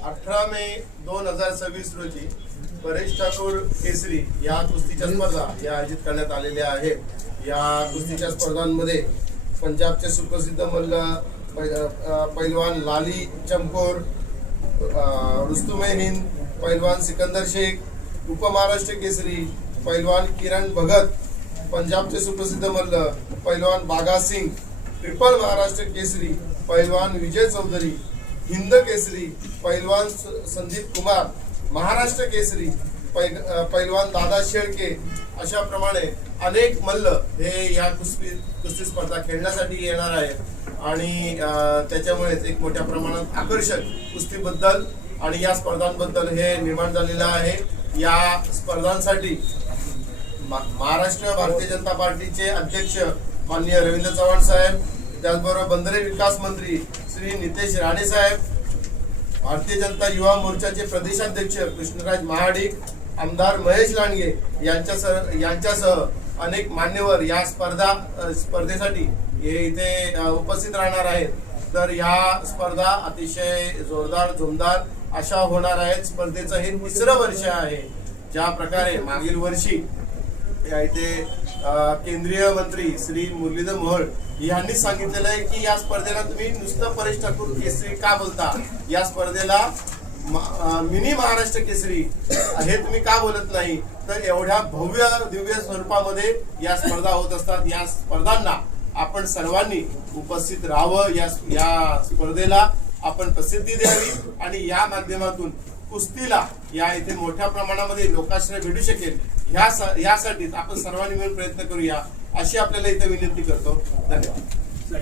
18 मे 2026 रोजी परेश ठाकूर केसरी या कुस्तीच्या स्पर्धा या आयोजित करण्यात आलेल्या आहेत। या कुस्तीच्या स्पर्धांमध्ये पंजाबचे सुप्रसिद्ध मल्ल पैलवान लाली चमकोर, रुस्तुमे हिंद पैलवान सिकंदर शेख, उपमहाराष्ट्र केसरी पैलवान किरण भगत, पंजाबचे सुप्रसिद्ध मल्ल पैलवान बागा सिंग, ट्रिपल महाराष्ट्र केसरी पैलवान विजय चौधरी, हिंद केसरी पैलवान संदीप कुमार, महाराष्ट्र केसरी पैलवान दादा शेळके अशा प्रमाणे अनेक मल्ल हे या कुस्ती स्पर्धा खेळण्यासाठी येणार आहेत आणि त्याच्यामुळेच एक मोठ्या प्रमाणात आकर्षक कुस्तीबद्दल आणि या स्पर्धांबद्दल हे निर्माण झालेलं आहे। या स्पर्धांसाठी महाराष्ट्र भारतीय जनता पार्टीचे अध्यक्ष माननीय रवींद्र चव्हाण साहेब, त्याचबरोबर बंदरे विकास मंत्री श्री नितेश राणे साहेब, भारतीय जनता युवा मोर्चाचे प्रदेशाध्यक्ष कृष्णराज महाडिक, आमदार महेश लांडगे यांच्यासह अनेक मान्यवर या स्पर्धेसाठी इथे उपस्थित राहणार आहेत। तर या स्पर्धा अतिशय जोरदार झुमदार अशा होणार आहेत। स्पर्धेचं हे 3रं वर्ष आहे। ज्या प्रकारे मागील वर्षी इथे केंद्रीय मंत्री श्री मुरलीधर मोहोळ यांनी सांगितलेलं आहे की या स्पर्धेला तुम्ही नुसतं परेश ठाकूर केसरी का बोलता, या स्पर्धेला मिनी महाराष्ट्र केसरी हे तुम्ही का बोलत नाही। तर एवढ्या भव्य दिव्य स्वरूपामध्ये या स्पर्धा होत असतात। या स्पर्धांना आपण सर्वांनी उपस्थित राहावं, या स्पर्धेला आपण प्रसिद्धी द्यावी आणि या माध्यमातून कुस्तीला या इथे मोठ्या प्रमाणामध्ये लोकाश्रय भेटू शकेल यासाठी आपण सर्वांनी मिळून प्रयत्न करूया अशी आपल्याला इथे विनंती करतो। धन्यवाद।